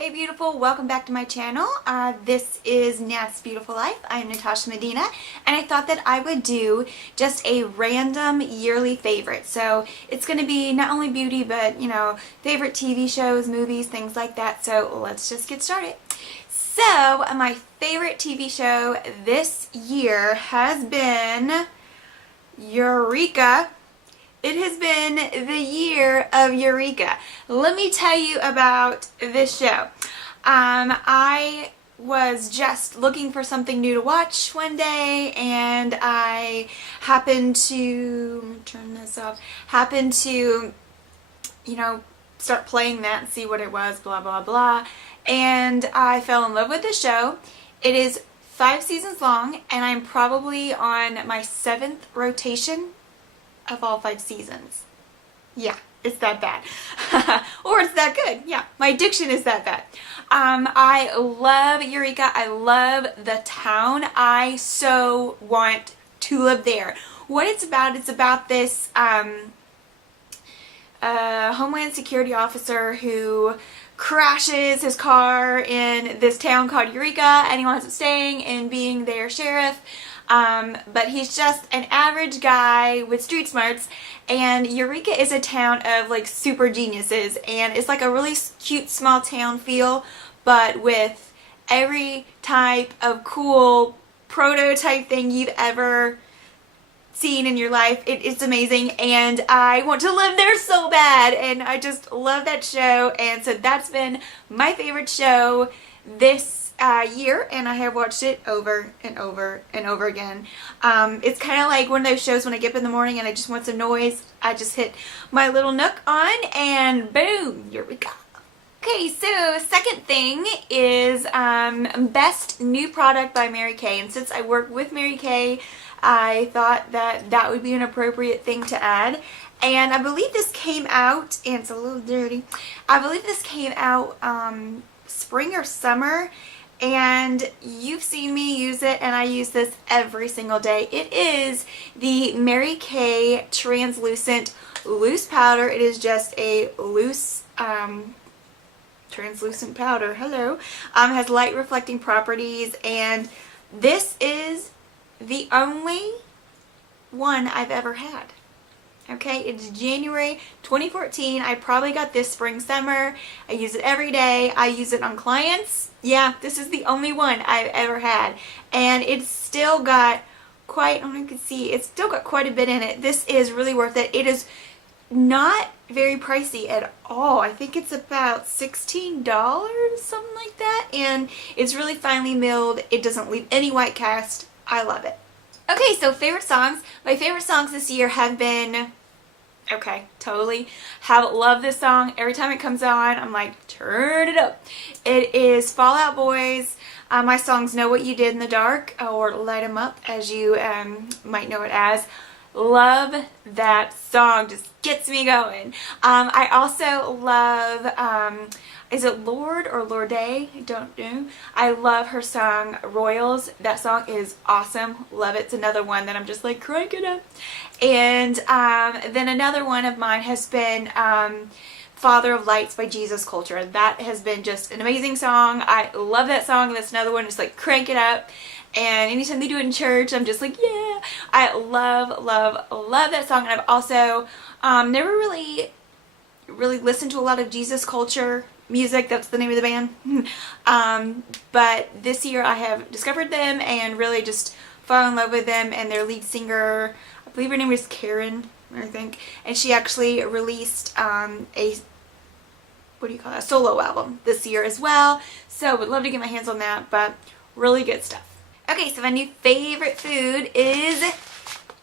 Hey beautiful, welcome back to my channel. This is Nat's Beautiful Life. I'm Natasha Medina, and I thought that I would do just a random yearly favorite. So it's going to be not only beauty, but favorite TV shows, movies, things like that. So let's just get started. So my favorite TV show this year has been Eureka. It has been the year of Eureka. Let me tell you about this show. I was just looking for something new to watch one day, and I happened to start playing that and see what it was, blah, blah, blah. And I fell in love with the show. It is 5 seasons long, and I'm probably on my 7th rotation of all 5 seasons. Yeah, it's that bad. Or it's that good. Yeah, my addiction is that bad. I love Eureka. I love the town. I so want to live there. What it's about this Homeland Security officer who crashes his car in this town called Eureka, and he winds up staying and being their sheriff. But he's just an average guy with street smarts, and Eureka is a town of like super geniuses, and it's like a really cute small town feel, but with every type of cool prototype thing you've ever seen in your life. It's amazing, and I want to live there so bad, and I just love that show. And so that's been my favorite show this year, and I have watched it over and over and over again. It's kind of like one of those shows when I get up in the morning and I just want some noise. I just hit my little Nook on and boom, here we go. Okay, so second thing is best new product by Mary Kay, and since I work with Mary Kay, I thought that that would be an appropriate thing to add. And I believe this came out, and it's a little dirty, I believe this came out spring or summer, and you've seen me use it, and I use this every single day. It is the Mary Kay Translucent Loose Powder. It is just a loose translucent powder. Hello. Has light reflecting properties, and this is the only one I've ever had. Okay, it's January 2014. I probably got this spring, summer. I use it every day. I use it on clients. Yeah, this is the only one I've ever had. And it's still got quite, I don't know if you can see, it's still got quite a bit in it. This is really worth it. It is not very pricey at all. I think it's about $16, something like that. And it's really finely milled. It doesn't leave any white cast. I love it. Okay, so favorite songs. My favorite songs this year have been, okay, totally have loved this song. Every time it comes on, I'm like, turn it up. It is Fall Out Boy's. My songs Know What You Did in the Dark, or Light 'Em Up, as you might know it as. Love that song, just gets me going. I also love, is it Lorde or Lorde? I don't know. I love her song Royals. That song is awesome. Love it. It's another one that I'm just like, crank it up. And then another one of mine has been Father of Lights by Jesus Culture. That has been just an amazing song. I love that song. That's another one, just like crank it up. And anytime they do it in church, I'm just like, yeah. I love, love, love that song. And I've also never really listened to a lot of Jesus Culture music. That's the name of the band. But this year I have discovered them and really just fallen in love with them. And their lead singer, I believe her name is Karen, I think. And she actually released a solo album this year as well. So would love to get my hands on that, but really good stuff. Okay, so my new favorite food is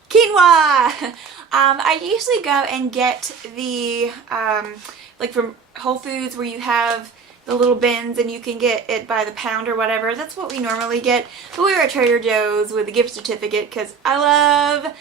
quinoa. I usually go and get the, like from Whole Foods, where you have the little bins and you can get it by the pound or whatever. That's what we normally get. But we were at Trader Joe's with a gift certificate because I love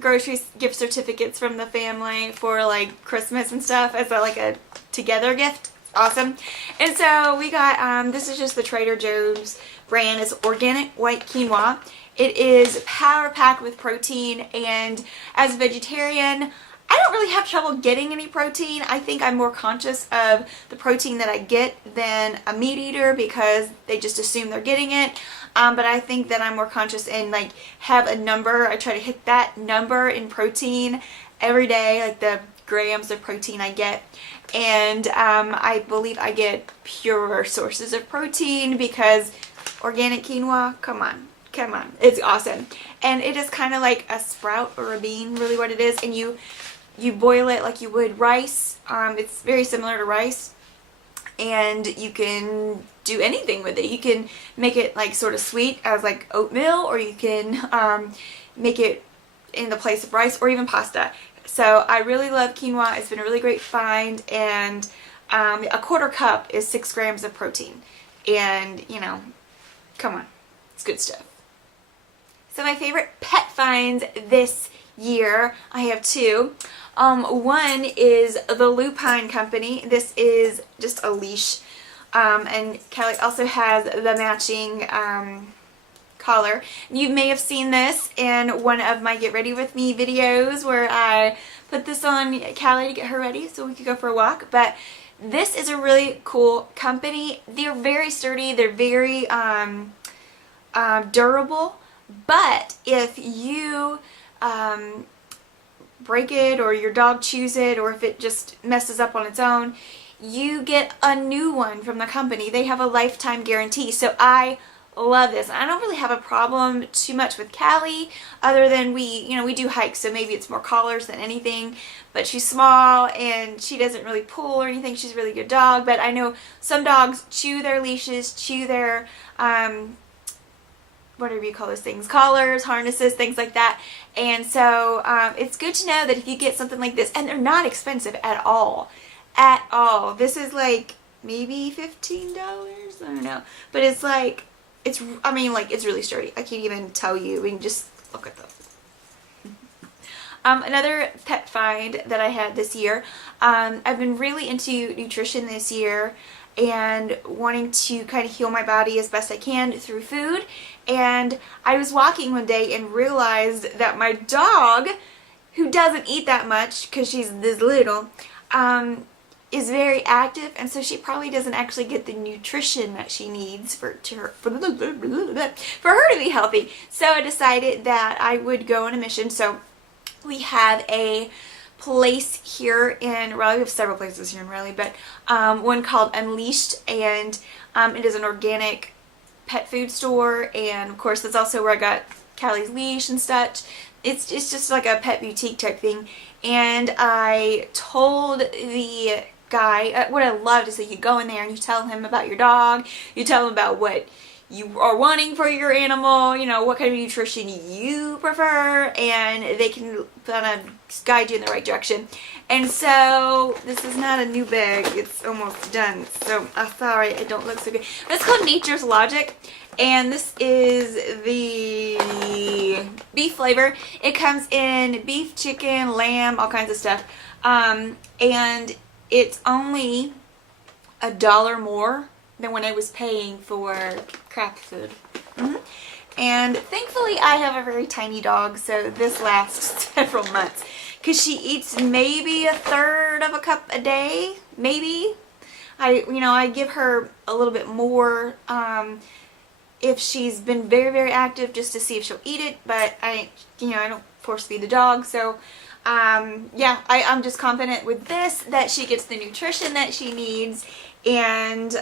grocery gift certificates from the family for like Christmas and stuff as a together gift. Awesome. And so we got, this is just the Trader Joe's brand. It's organic white quinoa. It is power packed with protein, and as a vegetarian, I I don't really have trouble getting any protein. I think I'm more conscious of the protein that I get than a meat eater because they just assume they're getting it. But I think that I'm more conscious and like have a number. I try to hit that number in protein every day, like the grams of protein I get. And I believe I get purer sources of protein because organic quinoa, come on, it's awesome. And it is kind of like a sprout or a bean, really what it is. And you boil it like you would rice. It's very similar to rice. And you can do anything with it. You can make it like sort of sweet as like oatmeal, or you can make it in the place of rice or even pasta. So I really love quinoa. It's been a really great find, and a quarter cup is 6 grams of protein. And, you know, come on, it's good stuff. So my favorite pet finds this year, I have 2. One is the Lupine Company. This is just a leash. And Kelly also has the matching collar. You may have seen this in one of my Get Ready With Me videos where I put this on Callie to get her ready so we could go for a walk. But this is a really cool company. They're very sturdy. They're very durable. But if you break it, or your dog chews it, or if it just messes up on its own, you get a new one from the company. They have a lifetime guarantee. So I love this. I don't really have a problem too much with Callie, other than we do hikes, so maybe it's more collars than anything. But she's small and she doesn't really pull or anything. She's a really good dog. But I know some dogs chew their leashes, chew their whatever you call those things, collars, harnesses, things like that. And so it's good to know that if you get something like this, and they're not expensive at all. This is like maybe $15, I don't know. But it's like, it's really sturdy. I can't even tell you. We can just look at them. Another pet find that I had this year, I've been really into nutrition this year and wanting to kind of heal my body as best I can through food. And I was walking one day and realized that my dog, who doesn't eat that much because she's this little, is very active, and so she probably doesn't actually get the nutrition that she needs for her to be healthy. So I decided that I would go on a mission. So we have a place here in Raleigh. We have several places here in Raleigh, but one called Unleashed, and it is an organic pet food store. And of course, that's also where I got Callie's leash and such. It's just like a pet boutique type thing. And I told the guy, what I loved is that you go in there and you tell him about your dog, you tell him about what you are wanting for your animal, you know, what kind of nutrition you prefer, and they can kind of guide you in the right direction. And so this is not a new bag, it's almost done, so sorry it don't look so good. But it's called Nature's Logic, and this is the beef flavor. It comes in beef, chicken, lamb, all kinds of stuff, and it's only $1 more than when I was paying for craft food. And thankfully I have a very tiny dog, so this lasts several months, because she eats maybe 1/3 of a cup a day, maybe. I give her a little bit more if she's been very, very active, just to see if she'll eat it, but I don't force feed the dog. So yeah, I'm just confident with this that she gets the nutrition that she needs. And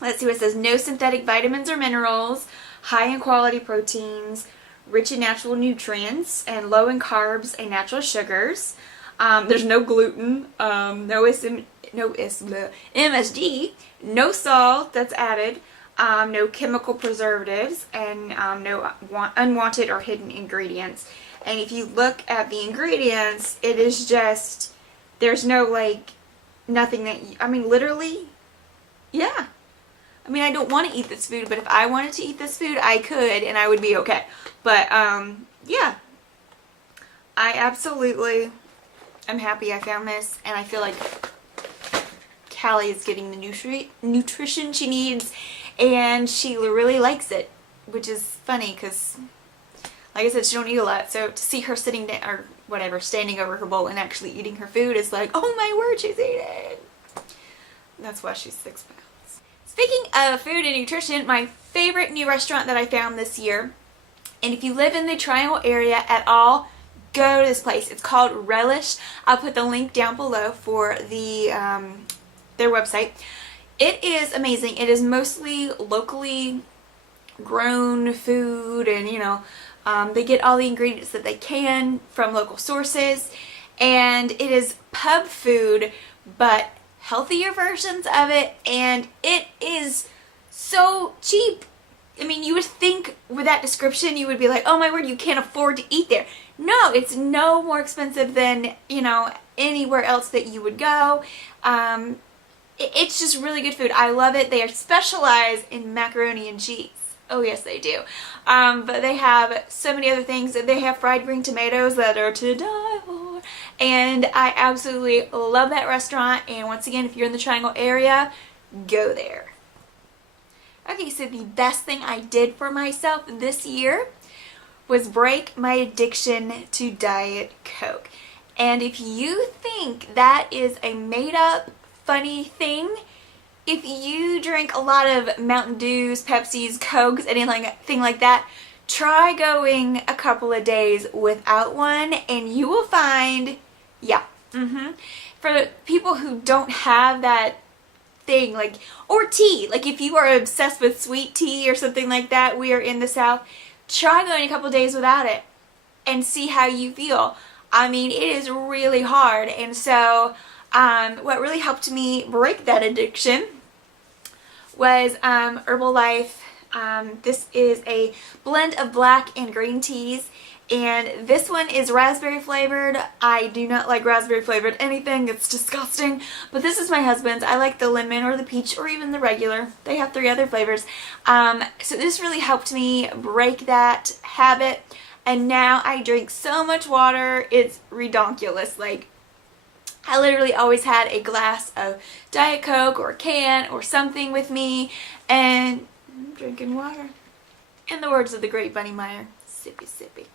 let's see what it says. No synthetic vitamins or minerals, high in quality proteins, rich in natural nutrients, and low in carbs and natural sugars. There's no gluten, no MSG, no salt that's added, no chemical preservatives, and no unwanted or hidden ingredients. And if you look at the ingredients, it is just, there's no nothing that, literally, yeah. I don't want to eat this food, but if I wanted to eat this food, I could, and I would be okay. But, yeah. I absolutely am happy I found this, and I feel like Callie is getting the nutrition she needs, and she really likes it, which is funny, because, like I said, she don't eat a lot, so to see her sitting down, or whatever, standing over her bowl and actually eating her food is like, oh my word, she's eating. That's why she's 6 pounds. Speaking of food and nutrition, my favorite new restaurant that I found this year, and if you live in the Triangle area at all, go to this place. It's called Relish. I'll put the link down below for the their website. It is amazing. It is mostly locally grown food, and you know, they get all the ingredients that they can from local sources, and it is pub food but healthier versions of it, and it is so cheap. I mean, you would think with that description you would be like, oh my word, you can't afford to eat there. No, it's no more expensive than, you know, anywhere else that you would go. It's just really good food. I love it. They are specialized in macaroni and cheese. Oh yes, they do. But they have so many other things. They have fried green tomatoes that are to die for. And I absolutely love that restaurant. And once again, if you're in the Triangle area, go there. Okay, so the best thing I did for myself this year was break my addiction to Diet Coke. And if you think that is a made-up, funny thing, if you drink a lot of Mountain Dews, Pepsis, Cokes, anything like that, try going a couple of days without one and you will find, yeah, for the people who don't have that thing, like, or tea, like if you are obsessed with sweet tea or something like that, we are in the South, try going a couple of days without it and see how you feel. I mean, it is really hard, and so what really helped me break that addiction was Herbalife. This is a blend of black and green teas, and this one is raspberry flavored. I do not like raspberry flavored anything. It's disgusting. But this is my husband's. I like the lemon or the peach or even the regular. They have 3 other flavors. So this really helped me break that habit. And now I drink so much water. It's redonkulous. Like, I literally always had a glass of Diet Coke or a can or something with me. And I'm drinking water. In the words of the great Bunny Meyer, sippy sippy.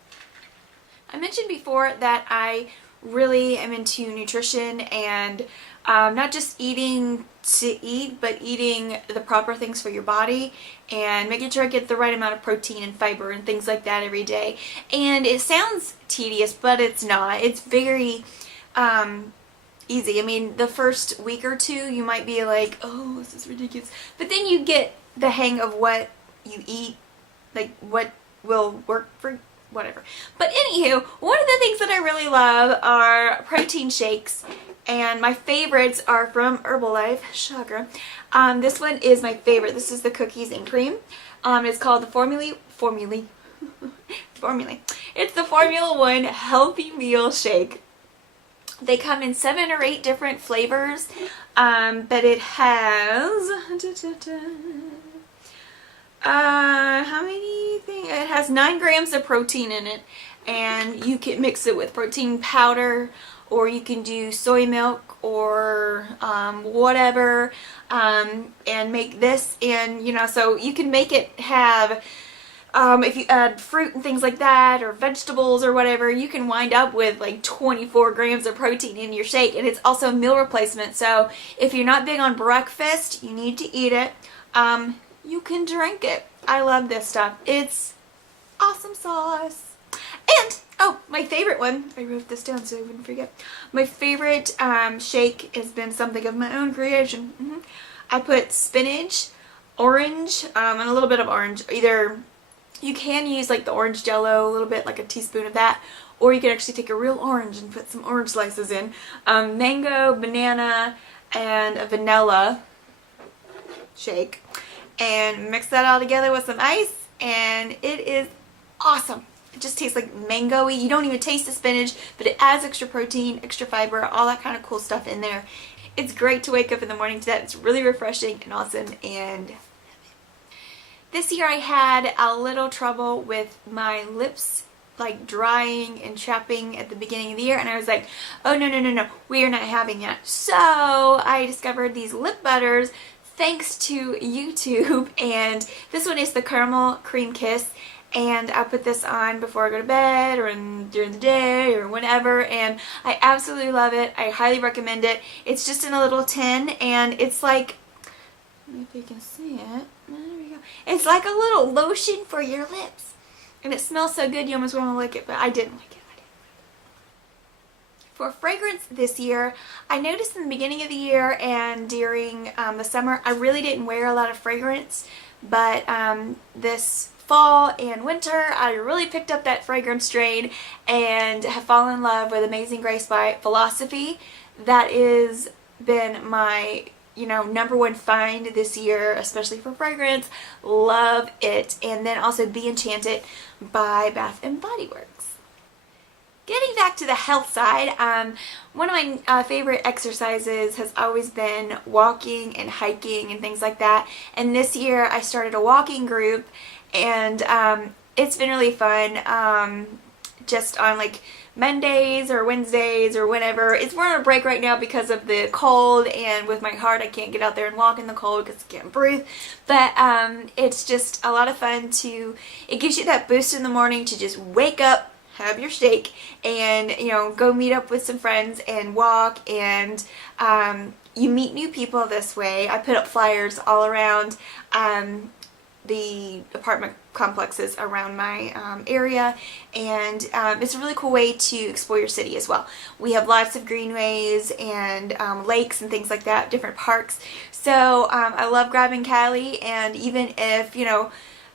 I mentioned before that I really am into nutrition and not just eating to eat, but eating the proper things for your body and making sure I get the right amount of protein and fiber and things like that every day. And it sounds tedious, but it's not. It's very easy. I mean, the first week or 2 you might be like, oh, this is ridiculous. But then you get the hang of what you eat, like what will work for whatever. But anywho, one of the things that I really love are protein shakes, and my favorites are from Herbalife. Shocker. This one is my favorite. This is the cookies and cream. It's called the Formula. It's the Formula One Healthy Meal Shake. They come in 7 or 8 different flavors, but it has how many things? It has 9 grams of protein in it, and you can mix it with protein powder, or you can do soy milk or whatever, and make this. And you know, so you can make it have if you add fruit and things like that, or vegetables or whatever, you can wind up with like 24 grams of protein in your shake. And it's also a meal replacement, so if you're not big on breakfast, you need to eat it. You can drink it. I love this stuff. It's awesome sauce. And, oh, my favorite one, I wrote this down so I wouldn't forget. My favorite shake has been something of my own creation. I put spinach, orange, and a little bit of orange. Either you can use like the orange jello, a little bit, like a teaspoon of that, or you can actually take a real orange and put some orange slices in. Mango, banana, and a vanilla shake. And mix that all together with some ice, and it is awesome. It just tastes like mango-y. You don't even taste the spinach, but it adds extra protein, extra fiber, all that kind of cool stuff in there. It's great to wake up in the morning to that. It's really refreshing and awesome. And this year I had a little trouble with my lips, like drying and chapping at the beginning of the year, and I was like, oh no, we are not having that. So I discovered these lip butters thanks to YouTube, and this one is the Caramel Cream Kiss, and I put this on before I go to bed or during the day or whenever, and I absolutely love it. I highly recommend it. It's just in a little tin, and it's like, if you can see it, there we go. It's like a little lotion for your lips, and it smells so good you almost want to lick it, but I didn't like it. For fragrance this year, I noticed in the beginning of the year and during the summer, I really didn't wear a lot of fragrance, but this fall and winter, I really picked up that fragrance train and have fallen in love with Amazing Grace by Philosophy. That has been my #1 find this year, especially for fragrance. Love it. And then also Be Enchanted by Bath and Body Works. Getting back to the health side, one of my favorite exercises has always been walking and hiking and things like that. And this year I started a walking group, and it's been really fun. Just on like Mondays or Wednesdays or whenever. We're on a break right now because of the cold, and with my heart I can't get out there and walk in the cold because I can't breathe. But it's just a lot of fun it gives you that boost in the morning to just wake up, have your steak, and go meet up with some friends and walk, and you meet new people this way. I put up flyers all around the apartment complexes around my area, and it's a really cool way to explore your city as well. We have lots of greenways and lakes and things like that, different parks. So I love grabbing Callie, and even if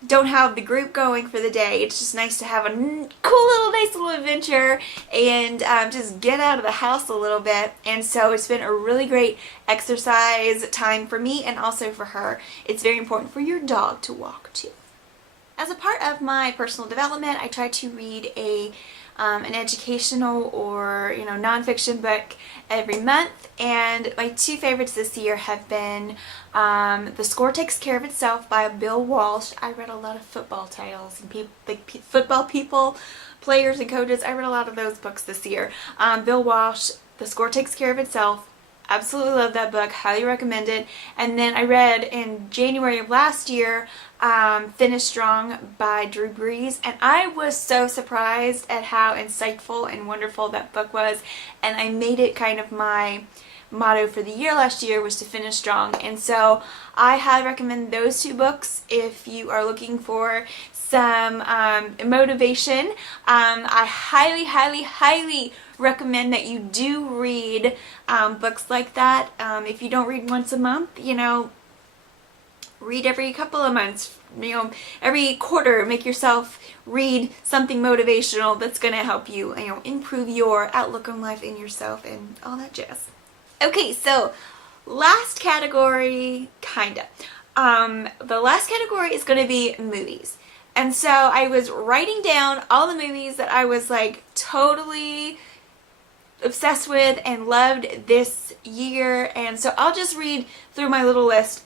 don't have the group going for the day, it's just nice to have a nice little adventure and just get out of the house a little bit. And so it's been a really great exercise time for me and also for her. It's very important for your dog to walk too. As a part of my personal development, I try to read an educational or nonfiction book every month, and my two favorites this year have been The Score Takes Care of Itself by Bill Walsch. I read a lot of football tales and football people, players and coaches. I read a lot of those books this year. Bill Walsch, The Score Takes Care of Itself. Absolutely love that book, highly recommend it. And then I read in January of last year Finish Strong by Brews, and I was so surprised at how insightful and wonderful that book was, and I made it kind of my motto for the year last year was to finish strong. And so I highly recommend those two books if you are looking for some motivation. I highly recommend that you do read books like that. If you don't read once a month, read every couple of months, every quarter. Make yourself read something motivational that's going to help you, improve your outlook on life and yourself and all that jazz. Okay, so last category, kinda. The last category is going to be movies. And so I was writing down all the movies that I was like totally obsessed with and loved this year. And so I'll just read through my little list.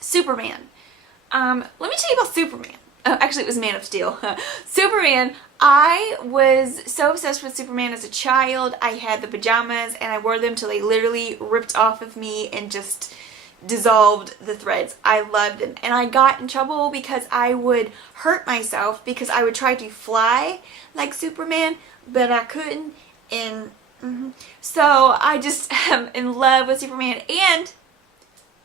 Superman. Let me tell you about Superman. Oh, actually it was Man of Steel. Superman, I was so obsessed with Superman as a child. I had the pajamas and I wore them till they literally ripped off of me and just dissolved the threads. I loved them. And I got in trouble because I would hurt myself because I would try to fly like Superman, but I couldn't. And so I just am in love with Superman. And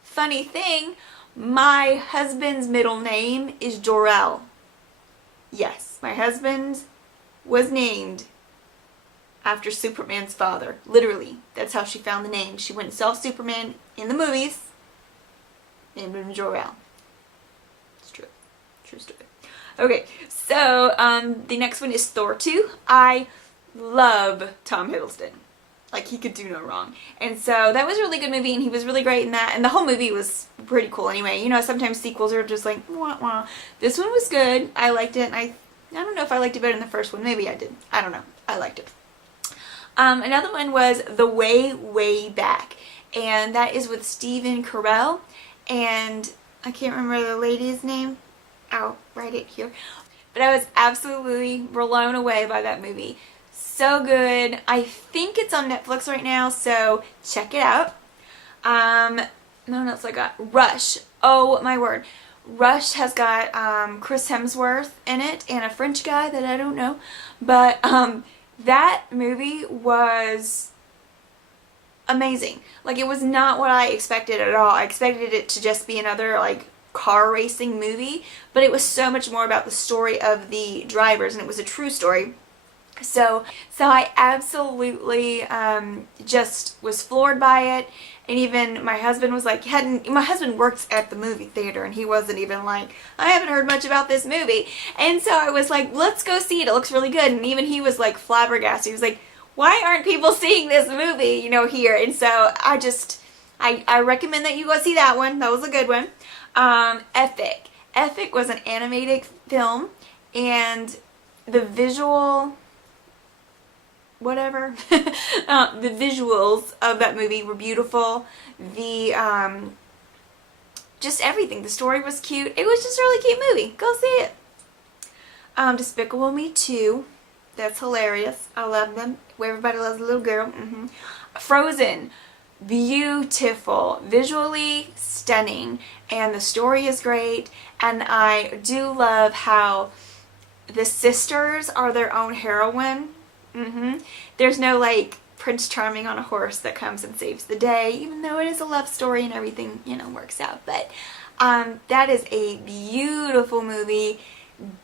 funny thing, my husband's middle name is Jor-El. Yes, my husband was named after Superman's father. Literally, that's how she found the name. She went and saw Superman in the movies, named him Jor-El. It's true. True story. Okay, so the next one is Thor 2. I love Tom Hiddleston. Like, he could do no wrong. And so that was a really good movie, and he was really great in that. And the whole movie was pretty cool anyway. Sometimes sequels are just like, wah, wah. This one was good. I liked it. And I don't know if I liked it better than the first one. Maybe I did. I don't know. I liked it. Another one was The Way, Way Back. And that is with Stephen Carell. And I can't remember the lady's name. I'll write it here. But I was absolutely blown away by that movie. So good. I think it's on Netflix right now, so check it out. What else I got? Rush. Oh my word. Rush has got Chris Hemsworth in it and a French guy that I don't know. But that movie was amazing. Like, it was not what I expected at all. I expected it to just be another like car racing movie, but it was so much more about the story of the drivers, and it was a true story. So I absolutely just was floored by it. And even my husband was like, my husband works at the movie theater, and he wasn't even like, I haven't heard much about this movie. And so I was like, let's go see it. It looks really good. And even he was like flabbergasted. He was like, why aren't people seeing this movie, you know, here? And so I recommend that you go see that one. That was a good one. Epic. Epic was an animated film, and the visual... whatever. The visuals of that movie were beautiful. The, just everything. The story was cute. It was just a really cute movie. Go see it. Despicable Me 2. That's hilarious. I love them. Where everybody loves a little girl. Frozen. Beautiful. Visually stunning. And the story is great. And I do love how the sisters are their own heroine. There's no like Prince Charming on a horse that comes and saves the day, even though it is a love story and everything, you know, works out. But that is a beautiful movie.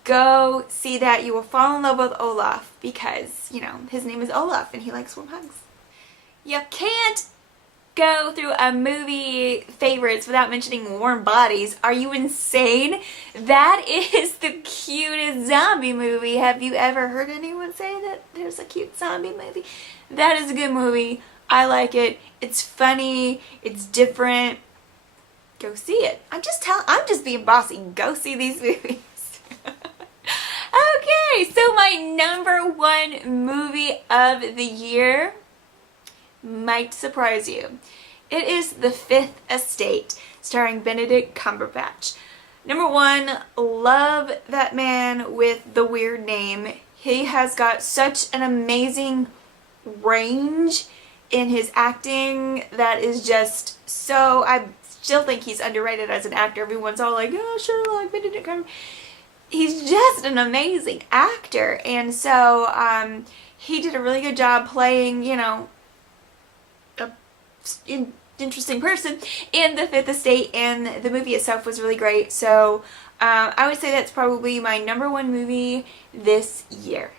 Go see that. You will fall in love with Olaf because, you know, his name is Olaf and he likes warm hugs. You can't go through a movie favorites without mentioning Warm Bodies. Are you insane? That is the cutest zombie movie. Have you ever heard anyone say that there's a cute zombie movie? That is a good movie. I like it. It's funny. It's different. Go see it. I'm just being bossy. Go see these movies. Okay, so my number one movie of the year might surprise you. It is The Fifth Estate, starring Benedict Cumberbatch. Number one, love that man with the weird name. He has got such an amazing range in his acting that is just so... I still think he's underrated as an actor. Everyone's all like, oh, sure, like Benedict Cumberbatch. He's just an amazing actor. And so he did a really good job playing, you know, interesting person in The Fifth Estate, and the movie itself was really great. So I would say that's probably my number one movie this year.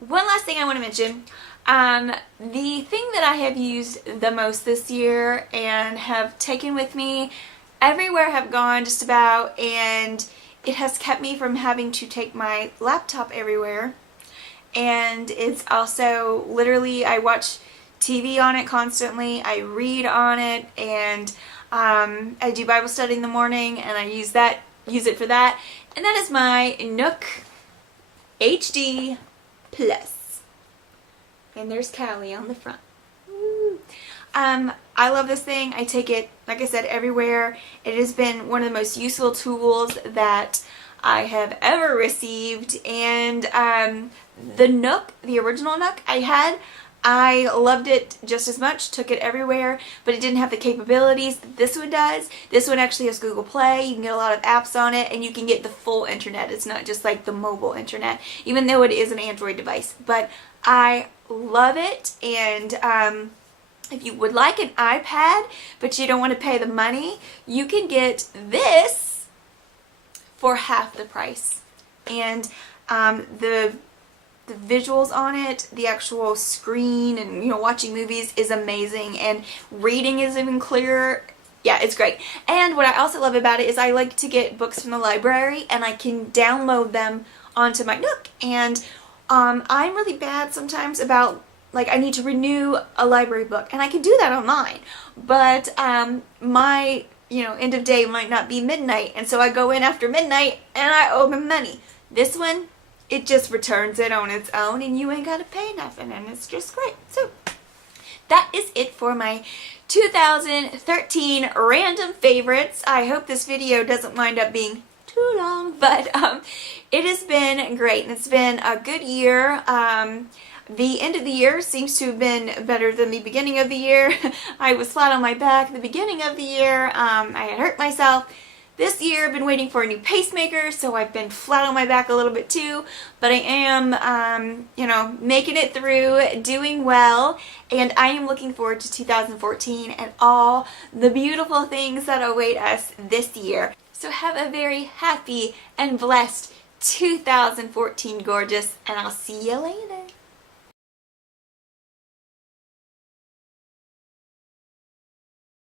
One last thing I want to mention. The thing that I have used the most this year and have taken with me everywhere I've gone just about, and it has kept me from having to take my laptop everywhere, and it's also literally, I watch TV on it constantly, I read on it, and I do Bible study in the morning, and I use it for that, and that is my Nook HD Plus. And there's Callie on the front. Woo. I love this thing. I take it, like I said, everywhere. It has been one of the most useful tools that I have ever received, and the Nook, the original Nook I loved it just as much, took it everywhere, but it didn't have the capabilities that this one does. This one actually has Google Play. You can get a lot of apps on it, and you can get the full internet. It's not just like the mobile internet, even though it is an Android device. But I love it, and if you would like an iPad, but you don't want to pay the money, you can get this for half the price. And the visuals on it, the actual screen, and, you know, watching movies is amazing, and reading is even clearer. Yeah, it's great. And what I also love about it is I like to get books from the library, and I can download them onto my Nook. And I'm really bad sometimes about, like, I need to renew a library book, and I can do that online, but my, you know, end of day might not be midnight, and so I go in after midnight and I owe them money. This one, it just returns it on its own, and you ain't gotta pay nothing, and it's just great. So that is it for my 2013 random favorites. I hope this video doesn't wind up being too long, but it has been great, and it's been a good year. The end of the year seems to have been better than the beginning of the year. I was flat on my back at the beginning of the year. I had hurt myself. This year I've been waiting for a new pacemaker, so I've been flat on my back a little bit too, but I am, you know, making it through, doing well, and I am looking forward to 2014 and all the beautiful things that await us this year. So have a very happy and blessed 2014, gorgeous, and I'll see you later.